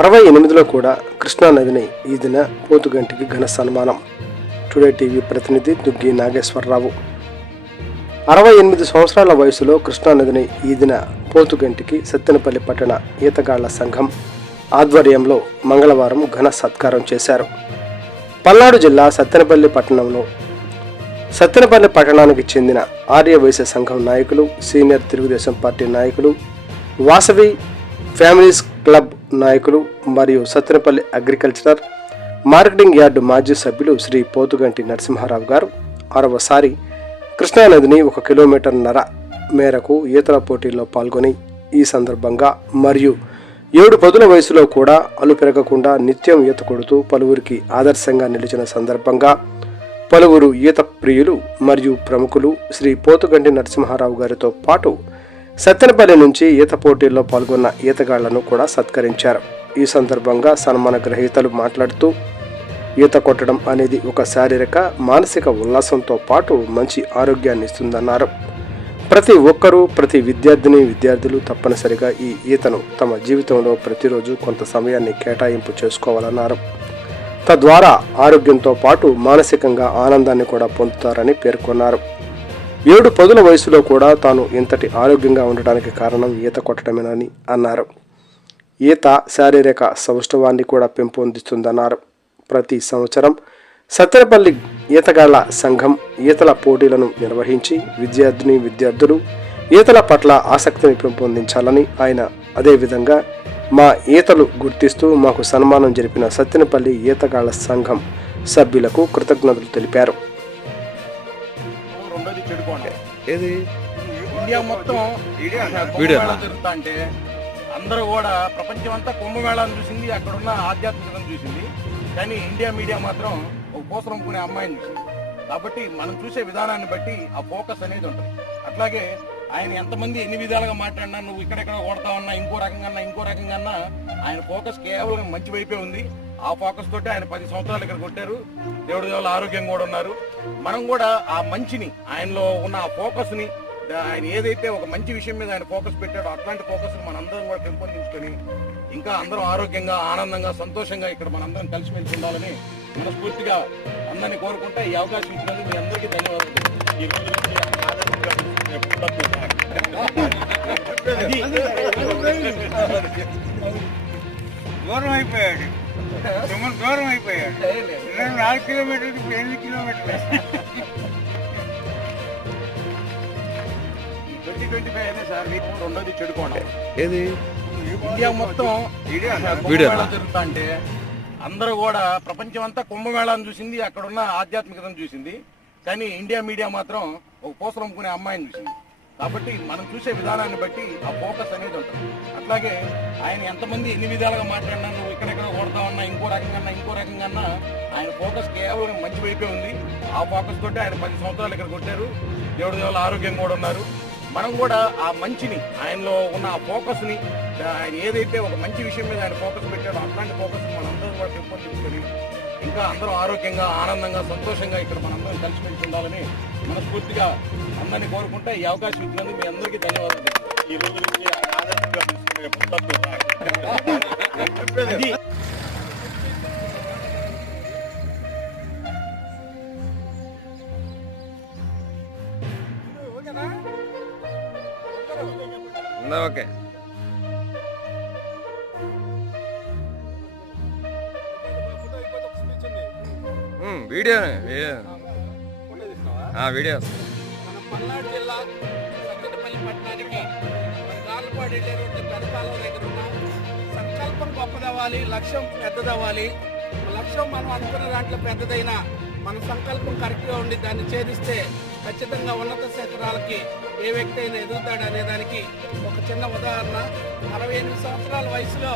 అరవై ఎనిమిదిలో కూడా కృష్ణానదిని ఈ దిన పోతుగంటికి ఘన సన్మానం. టుడే టీవీ ప్రతినిధి దుగ్గి నాగేశ్వరరావు. అరవై ఎనిమిది సంవత్సరాల వయసులో కృష్ణానదిని ఈ దిన పోతుగంటికి సత్తెనపల్లి పట్టణ ఈతగాళ్ళ సంఘం ఆధ్వర్యంలో మంగళవారం ఘన సత్కారం చేశారు. పల్నాడు జిల్లా సత్తెనపల్లి పట్టణంలో సత్తెనపల్లి పట్టణానికి చెందిన ఆర్యవైశ్య సంఘం నాయకులు సీనియర్ తెలుగుదేశం పార్టీ నాయకులు వాసవి ఫ్యామిలీస్ క్లబ్ నాయకులు మరియు సత్తెనపల్లి అగ్రికల్చరల్ మార్కెటింగ్ యార్డు మాజీ సభ్యులు శ్రీ పోతుగంటి నరసింహారావు గారు. ఆరవసారి కృష్ణానదిని ఒక కిలోమీటర్ నర మేరకు ఈతల పోటీల్లో పాల్గొని ఈ సందర్భంగా మరియు ఏడు పదుల వయసులో కూడా అలు పెరగకుండా నిత్యం ఈత కొడుతూ పలువురికి ఆదర్శంగా నిలిచిన సందర్భంగా పలువురు ఈత ప్రియులు మరియు ప్రముఖులు శ్రీ పోతుగంటి నరసింహారావు గారితో పాటు సత్తెనపల్లి నుంచి ఈత పోటీల్లో పాల్గొన్న ఈతగాళ్ళను కూడా సత్కరించారు. ఈ సందర్భంగా సన్మాన గ్రహీతలు మాట్లాడుతూ ఈత కొట్టడం అనేది ఒక శారీరక మానసిక ఉల్లాసంతో పాటు మంచి ఆరోగ్యాన్ని ఇస్తుందన్నారు. ప్రతి ఒక్కరూ ప్రతి విద్యార్థిని విద్యార్థులు తప్పనిసరిగా ఈ ఈతను తమ జీవితంలో ప్రతిరోజు కొంత సమయాన్ని కేటాయింపు చేసుకోవాలన్నారు. తద్వారా ఆరోగ్యంతో పాటు మానసికంగా ఆనందాన్ని కూడా పొందుతారని పేర్కొన్నారు. ఏడు పదుల వయసులో కూడా తాను ఇంతటి ఆరోగ్యంగా ఉండడానికి కారణం ఈత కొట్టడమేనని అన్నారు. ఈత శారీరక సౌష్ఠవాన్ని కూడా పెంపొందిస్తుందన్నారు. ప్రతి సంవత్సరం సత్తెనపల్లి ఈతగాళ్ళ సంఘం ఈతల పోటీలను నిర్వహించి విద్యార్థిని విద్యార్థులు ఈతల పట్ల ఆసక్తిని పెంపొందించాలని ఆయన అదేవిధంగా మా ఈతలు గుర్తిస్తూ మాకు సన్మానం జరిపిన సత్తెనపల్లి ఈతగాళ్ళ సంఘం సభ్యులకు కృతజ్ఞతలు తెలిపారు. చెడుకోండి ఏది? ఇండియా మొత్తం వీడియో అంటే అందరూ కూడా ప్రపంచం అంతా కుంభమేళాను చూసింది అక్కడ ఉన్న ఆధ్యాత్మికతను చూసింది. కానీ ఇండియా మీడియా మాత్రం ఒక పూసరం కొనే అమ్మాయిని చూసింది. కాబట్టి మనం చూసే విధానాన్ని బట్టి ఆ ఫోకస్ అనేది ఉంటుంది. అట్లాగే ఆయన ఎంతమంది ఎన్ని విధాలుగా మాట్లాడినా నువ్వు ఇక్కడెక్కడ కొడతా ఉన్నా ఇంకో రకంగా అన్నా, ఇంకో రకంగా అన్నా, ఆయన ఫోకస్ కేవలం మంచి వైపే ఉంది. ఆ ఫోకస్ తోటి ఆయన పది సంవత్సరాలు ఇక్కడ కొట్టారు. దేవుడి దేవుళ్ళ ఆరోగ్యం కూడా ఉన్నారు. మనం కూడా ఆ మంచిని ఆయనలో ఉన్న ఆ ఫోకస్ని ఆయన ఏదైతే ఒక మంచి విషయం మీద ఆయన ఫోకస్ పెట్టాడో అట్లాంటి ఫోకస్ మనందరం కూడా పెంపొందించుకొని ఇంకా అందరం ఆరోగ్యంగా ఆనందంగా సంతోషంగా ఇక్కడ మనందరం కలిసిమెలిసి ఉండాలని మనస్ఫూర్తిగా అందరినీ కోరుకుంటే ఈ అవకాశం ఇచ్చినందుకు మీ అందరికీ ధన్యవాదాలు ఈ రోజు దూరం అయిపోయాడు సుమన్ దూరం అయిపోయాడు నేను నాలుగు కిలోమీటర్లు ఇప్పుడు ఎనిమిది కిలోమీటర్లు. ట్వంటీ ట్వంటీ ఫైవ్ అనే సార్ మీకు రెండోది చెడుకోండి ఏది? ఇండియా మొత్తం వీడియో జరుగుతా అంటే అందరూ కూడా ప్రపంచం అంతా కుంభమేళాను చూసింది అక్కడ ఉన్న ఆధ్యాత్మికతను చూసింది. కానీ ఇండియా మీడియా మాత్రం ఒక పూసరం కొనే అమ్మాయిని చూసింది. కాబట్టి మనం చూసే విధానాన్ని బట్టి ఆ ఫోకస్ అనేది ఉంటుంది. అట్లాగే ఆయన ఎంతమంది ఎన్ని విధాలుగా మాట్లాడినా నువ్వు ఇక్కడెక్కడ కొడతా ఉన్నా ఇంకో రకంగా ఇంకో రకంగా ఆయన ఫోకస్ కేవలం మంచి వైపే ఉంది. ఆ ఫోకస్ తోటి ఆయన పది సంవత్సరాలు ఇక్కడ కొట్టారు దేవుడి దేవుళ్ళ ఆరోగ్యం కూడా ఉన్నారు. మనం కూడా ఆ మంచిని ఆయనలో ఉన్న ఆ ఫోకస్ని ఆయన ఏదైతే ఒక మంచి విషయం మీద ఆయన ఫోకస్ పెట్టాడో అట్లాంటి ఫోకస్ మనందరం కూడా పెంపొందించుకొని ఇంకా అందరూ ఆరోగ్యంగా ఆనందంగా సంతోషంగా ఇక్కడ మనందరం కలిసిపెట్టి ఉండాలని మనస్ఫూర్తిగా అందరినీ కోరుకుంటే ఈ అవకాశం ఇచ్చినందుకు మీ అందరికీ ధన్యవాదాలు. ఈ రోజు నుంచి ఓకే. ఉమ్, వీడియో ఆ, వీడియో. మన పల్నాడు జిల్లా సత్తెనపల్లి పట్టణానికి మన వెళ్ళే రోడ్డు పెదపాలెం దగ్గర సంకల్పం గొప్పదవ్వాలి లక్ష్యం పెద్దదవ్వాలి. లక్ష్యం మనం అనుకున్న దాంట్లో పెద్దదైనా మన సంకల్పం కరెక్ట్గా ఉండి దాన్ని ఛేదిస్తే ఖచ్చితంగా ఉన్నత శిఖరాలకి ఏ వ్యక్తి అయినా ఎదుగుతాడు అనే దానికి ఒక చిన్న ఉదాహరణ. అరవై ఎనిమిది సంవత్సరాల వయసులో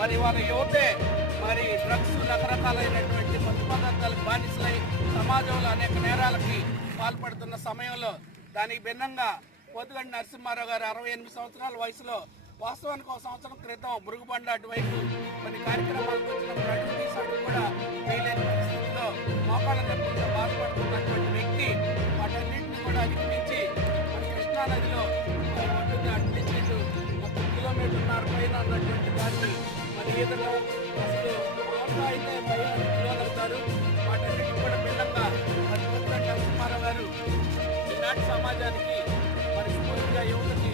మరి వాళ్ళ యువతే మరి డ్రగ్స్ రకరకాలైనటువంటి మత్తు పదార్థాలకు బానిసలై సమాజంలో అనేక నేరాలకి పాల్పడుతున్న సమయంలో దానికి భిన్నంగా పోతుగండి నరసింహారావు గారు అరవై ఎనిమిది సంవత్సరాల వయసులో వాస్తవానికి ఒక సంవత్సరం క్రితం మురుగుబండ అటువైపు కొన్ని కార్యక్రమాలకు వచ్చిన అడుగు కూడా వేయలేని పరిస్థితుల్లో మోకాళ్ళ నొప్పులతో బాధపడుతున్నటువంటి వ్యక్తి వాటన్నింటినీ కూడా అధిగమించి మన కృష్ణానదిలో మరి ఒడ్డున ఒక కిలోమీటర్న్నర పైన ఉన్నటువంటి దాన్ని మన ఈతలో అసలు అయితే పైన లోనవుతారు ఈనాటి సమాజానికి మరి స్ఫూర్తిగా యువతకి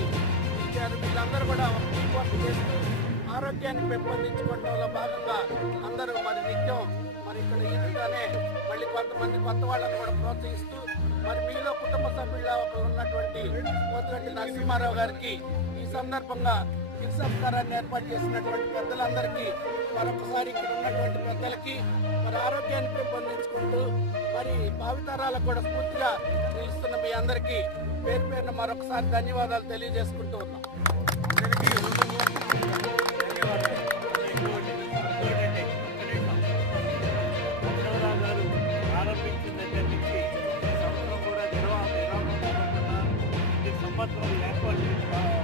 ఇచ్చారు. వీళ్ళందరూ కూడా ఒక టీం వర్క్ చేస్తూ ఆరోగ్యాన్ని పెంపొందించుకోవడంలో భాగంగా అందరూ మరి నిత్యం మరి ఇక్కడ ఈదుగానే మళ్ళీ కొంతమంది కొత్త వాళ్ళని కూడా ప్రోత్సహిస్తూ మరి మీలో కుటుంబ సభ్యుల ఒకరు ఉన్నటువంటి పోతుగంటి నరసింహారావు గారికి ఈ సందర్భంగా ఈ సత్కారాన్ని ఏర్పాటు చేసినటువంటి పెద్దలందరికీ మరొకసారి ఇక్కడ ఉన్నటువంటి పెద్దలకి మరి ఆరోగ్యాన్ని పెంపొందించుకుంటూ మరి భావితరాలకు కూడా పూర్తిగా నిలుస్తున్న మీ అందరికీ పేరు పేరున మరొకసారి ధన్యవాదాలు తెలియజేసుకుంటూ ఉన్నాం. గారు కూడా సంవత్సరం ఏర్పాటు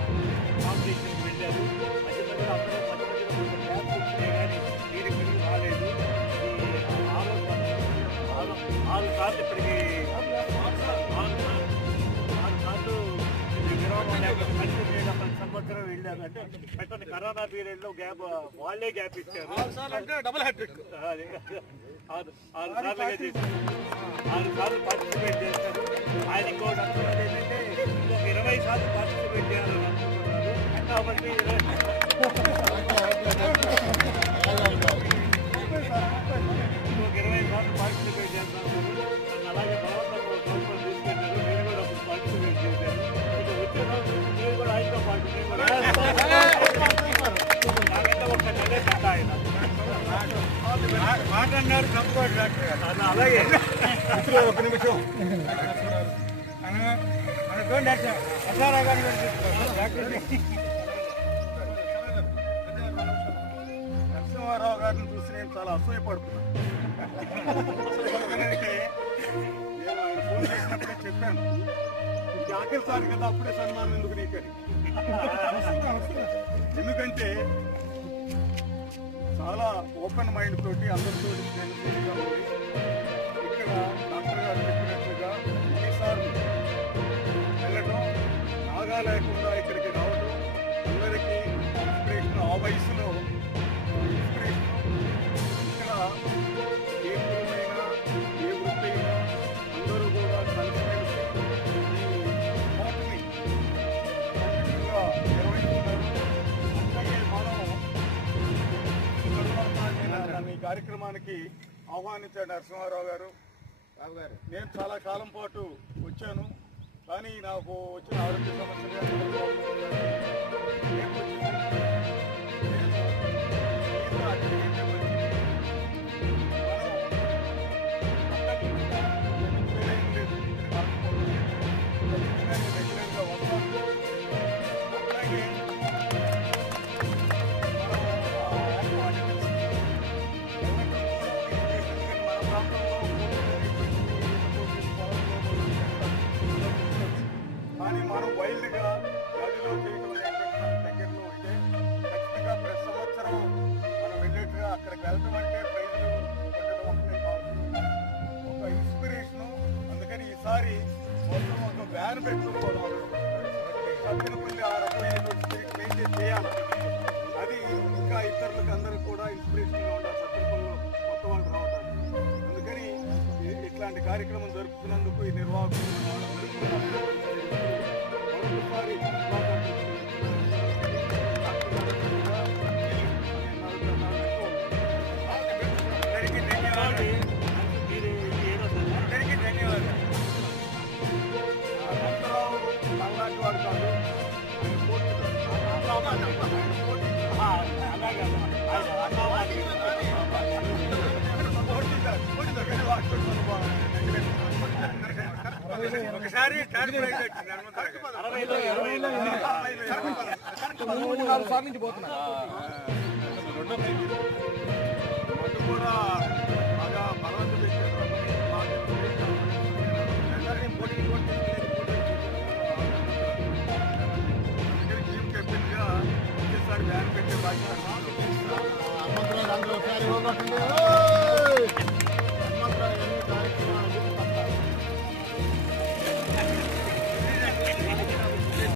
సంవత్సరం వెళ్ళారు అంటే పెట్టండి కరోనా పీరియడ్లో గ్యాప్ వాళ్ళే గ్యాప్ ఇచ్చారు డబుల్ హ్యాట్రిక్ ఆరు సార్లుగా చేశారు ఆరు సార్లు పార్టిసిపేట్ చేశారు. ఆయన ఇంకోటి ఏంటంటే ఇంకొక ఇరవై సార్లు పార్టిసిపేట్ చేయాలని అనుకుంటున్నారు కాబట్టి అలాగే. ఒక నిమిషం. నరసింహారావు గారిని చూసి నేను చాలా అసూయపడుతున్నాను. ఫోన్ చేసినప్పుడే చెప్పాను. ఆఖరి ఆఖరిసారి కదా అప్పుడే సన్మానం ఎందుకు నీకని? ఎందుకంటే చాలా ఓపెన్ మైండ్ తోటి అందరితో స్నేహితులుగా ఉంది ఇక్కడ డాక్టర్ గారు చెప్పినట్లుగా ఈసారి వెళ్ళడం ఆగా లేకుండా ఇక్కడికి కార్యక్రమానికి ఆహ్వానించాడు నరసింహారావు గారు. నేను చాలా కాలం పాటు వచ్చాను. కానీ నాకు వచ్చిన ఆరోగ్య సమస్యలు మనం వైల్డ్గా గదిలో చేయడం దగ్గరలో ఉంటే ఖచ్చితంగా ప్రతి సంవత్సరం మనం వెళ్ళేట్టుగా అక్కడికి వెళ్తాం అంటే ప్రైజులు కొట్టడం ఒకటే కాదు. ఒక ఇన్స్పిరేషను అందుకని ఈసారి మొత్తం ఒక బ్యాన్ పెట్టుకోవాలి. సత్యనపల్లి ఆ రకమైనటువంటి స్పిరిట్ మెయింటైన్ చేయాలి. అది ఇంకా ఇతరులకు అందరికి కూడా ఇన్స్పిరేషన్గా ఉండాలి. సత్యనపల్లిలో కొత్త వాళ్ళు రావడానికి అందుకని ఇట్లాంటి కార్యక్రమం జరుపుతున్నందుకు ఈ నిర్వాహకులు వాళ్ళందరికీ కూడా ఒకసారి మూడు నాలుగు సార్లు నుంచి పోతున్నా కూడా బాగా బలవంతం పెట్టే బాధ్యత అందరూ ఒకసారి